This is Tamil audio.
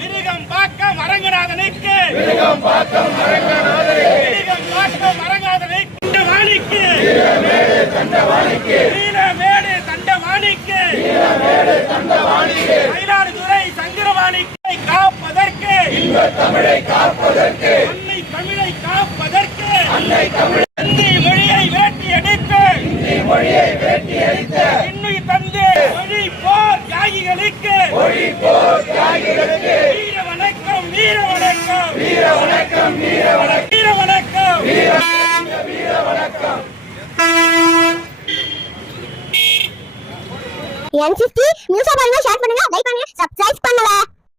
விருகம்பாக்கம் அரங்கநாதனுக்கு விருகம்பாக்கம் அரங்கநாதனுக்கு நீலமேடு தண்டவாணிக்கு மயிலாடுதுறை சங்கரவாணிக்கு காப்பதற்கு தமிழை காப்பதற்கு அன்னை தமிழை காப்பதற்கு இந்தி மொழியை வேட்டி அடித்து இன்னுயிர் தந்து மொழி போர் தியாகிகளுக்கு வீர வணக்கம் வீர வணக்கம் வீர வணக்கம் வீர வணக்கம் வீர வணக்கம் வீர வணக்கம் N50 நியூஸ் பாருங்க, ஷேர் பண்ணுங்க, லைக் பண்ணுங்க, சப்ஸ்கிரைப் பண்ணுங்க.